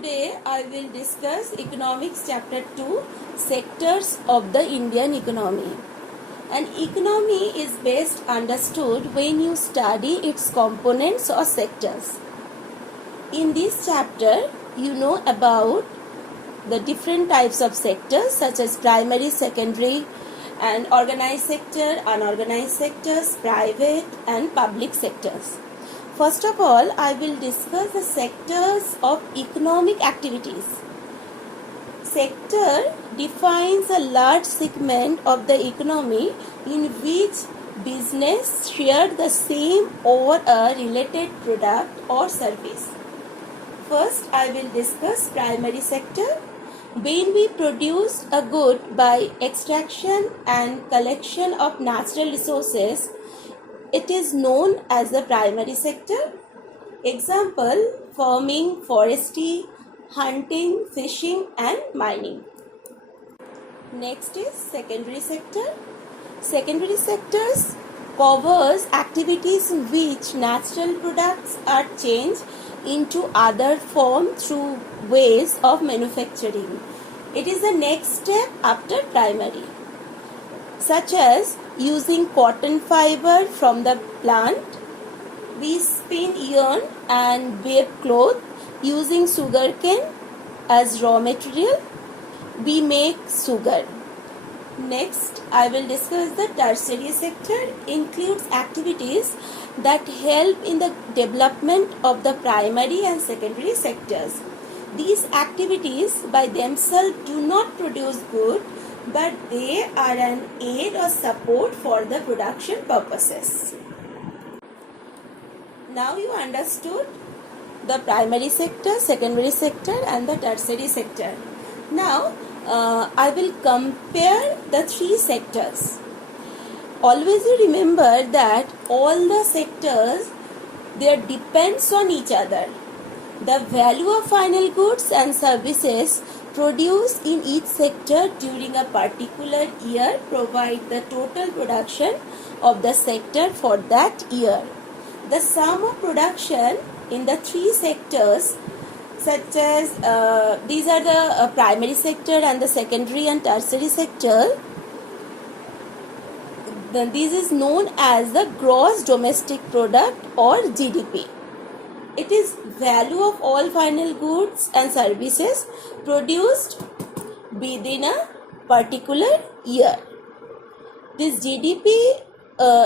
Today I will discuss Economics Chapter 2, Sectors of the Indian Economy. An economy is best understood when you study its components or sectors. In this chapter, you know about the different types of sectors such as primary, secondary, and organized sector, unorganized sectors, private and public sectors. First of all, I will discuss the sectors of economic activities. Sector defines a large segment of the economy in which business share the same or a related product or service. First, I will discuss primary sector. When we produce a good by extraction and collection of natural resources, it is known as the primary sector. Example, farming, forestry, hunting, fishing and mining. Next is secondary sector. Secondary sectors covers activities in which natural products are changed into other form through ways of manufacturing. It is the next step after primary, such as using cotton fiber from the plant. We spin yarn and weave cloth using sugarcane as raw material. We make sugar. Next, I will discuss the tertiary sector. Includes activities that help in the development of the primary and secondary sectors. These activities by themselves do not produce goods, but they are an aid or support for the production purposes. Now you understood the primary sector, secondary sector and the tertiary sector. Now I will compare the three sectors. Always you remember that all the sectors, they depends on each other. The value of final goods and services produced in each sector during a particular year provide the total production of the sector for that year. The sum of production in the three sectors, such as these are the primary sector and the secondary and tertiary sector, then this is known as the gross domestic product or GDP. It is value of all final goods and services produced within a particular year. This GDP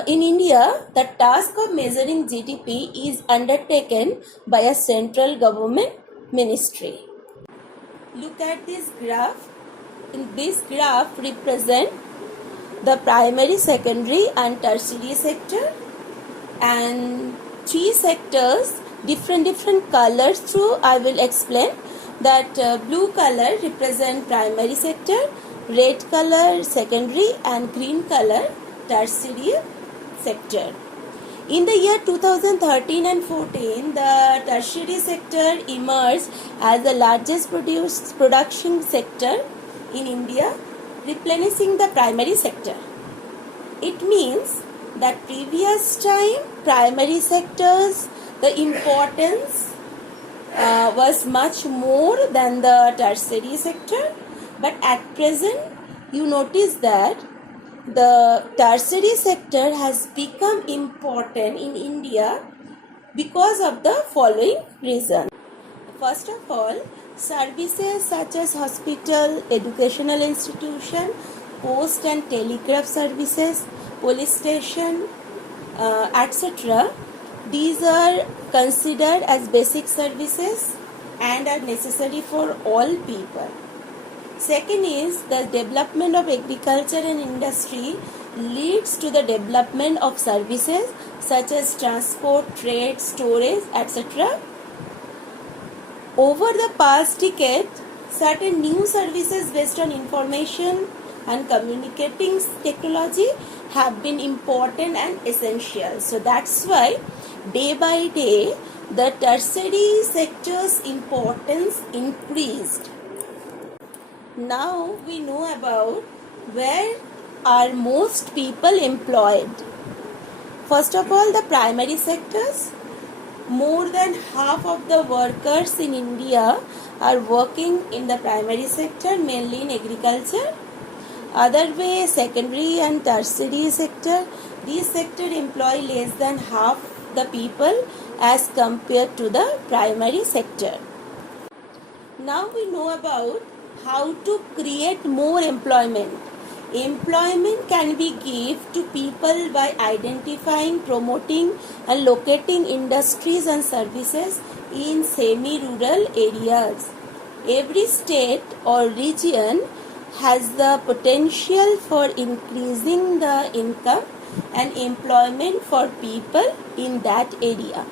in India, the task of measuring GDP is undertaken by a central government ministry. Look at this graph. In this graph represent the primary, secondary and tertiary sector, and three sectors, different colors through. I will explain that blue color represent primary sector, red color secondary and green color tertiary sector. In the year 2013 and 14, the tertiary sector emerged as the largest production sector in India, replenishing the primary sector. It means that previous time primary sectors, the importance was much more than the tertiary sector, but at present you notice that the tertiary sector has become important in India because of the following reasons. First of all, services such as hospital, educational institution, post and telegraph services, police station, etc. These are considered as basic services and are necessary for all people. Second is the development of agriculture and industry leads to the development of services such as transport, trade, storage, etc. Over the past decade, certain new services based on information and communicating technology have been important and essential. So that's why day by day the tertiary sector's importance increased. Now we know about where are most people employed. First of all, the primary sectors. more than half of the workers in India are working in the primary sector, mainly in agriculture. Other way, secondary and tertiary sector, these sector employ less than half the people as compared to the primary sector. Now we know about how to create more employment. Employment can be given to people by identifying, promoting and locating industries and services in semi-rural areas. Every state or region has the potential for increasing the income and employment for people in that area.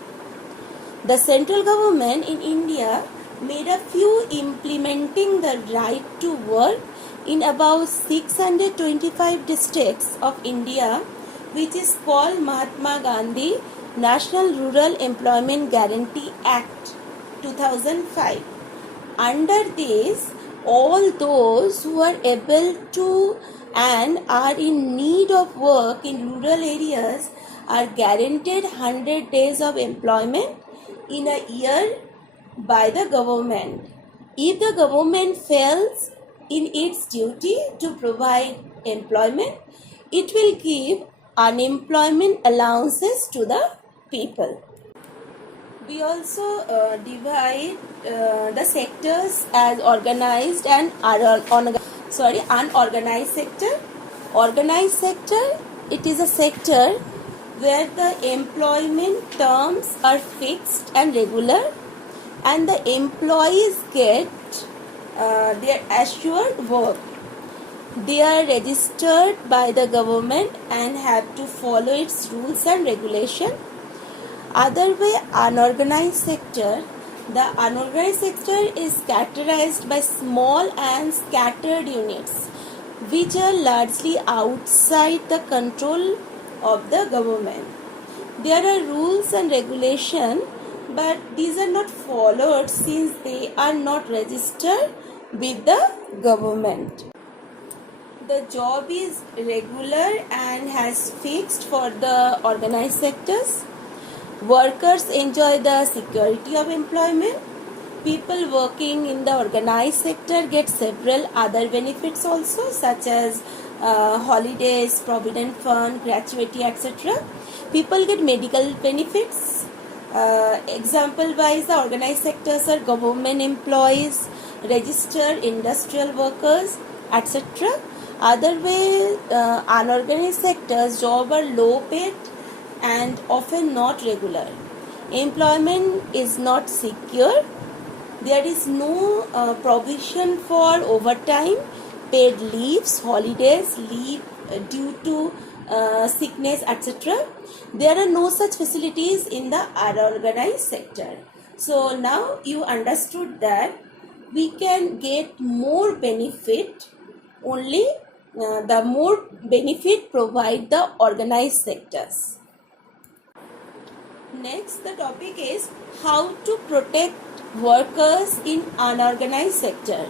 The central government in India made a few implementing the right to work in about 625 districts of India, which is called Mahatma Gandhi National Rural Employment Guarantee Act 2005. Under this, all those who are able to and are in need of work in rural areas are guaranteed 100 days of employment in a year by the government. If the government fails in its duty to provide employment, it will give unemployment allowances to the people. We also divide the sectors as organized and unorganized sector. Organized sector, it is a sector where the employment terms are fixed and regular, and the employees get their assured work. They are registered by the government and have to follow its rules and regulation. Other way, unorganized sector. The unorganized sector is characterized by small and scattered units, which are largely outside the control of the government. There are rules and regulation, but these are not followed since they are not registered with the government. The job is regular and has fixed for the organized sectors. Workers enjoy the security of employment. People working in the organized sector get several other benefits also, such as holidays, provident fund, gratuity, etc. People get medical benefits. Example wise, the organized sectors are government employees, registered industrial workers, etc. Other way, unorganized sectors job are low paid and often not regular. Employment is not secure. There is no provision for overtime, paid leaves, holidays, leave due to sickness, etc. There are no such facilities in the unorganized sector. So now you understood that we can get more benefit only the more benefit provide the organized sectors. Next, the topic is how to protect workers in unorganized sector.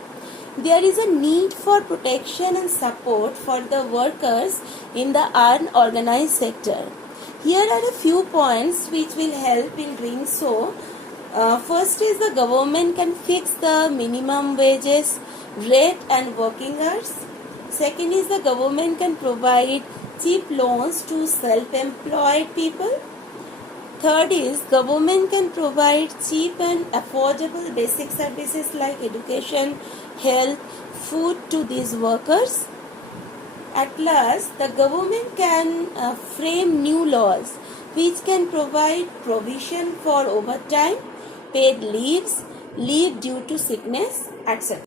There is a need for protection and support for the workers in the unorganized sector. Here are a few points which will help in doing so. First is the government can fix the minimum wages, rate and working hours. Second is the government can provide cheap loans to self-employed people. Third is government can provide cheap and affordable basic services like education, health, food to these workers. At last, the government can frame new laws which can provide provision for overtime, paid leaves, leave due to sickness, etc.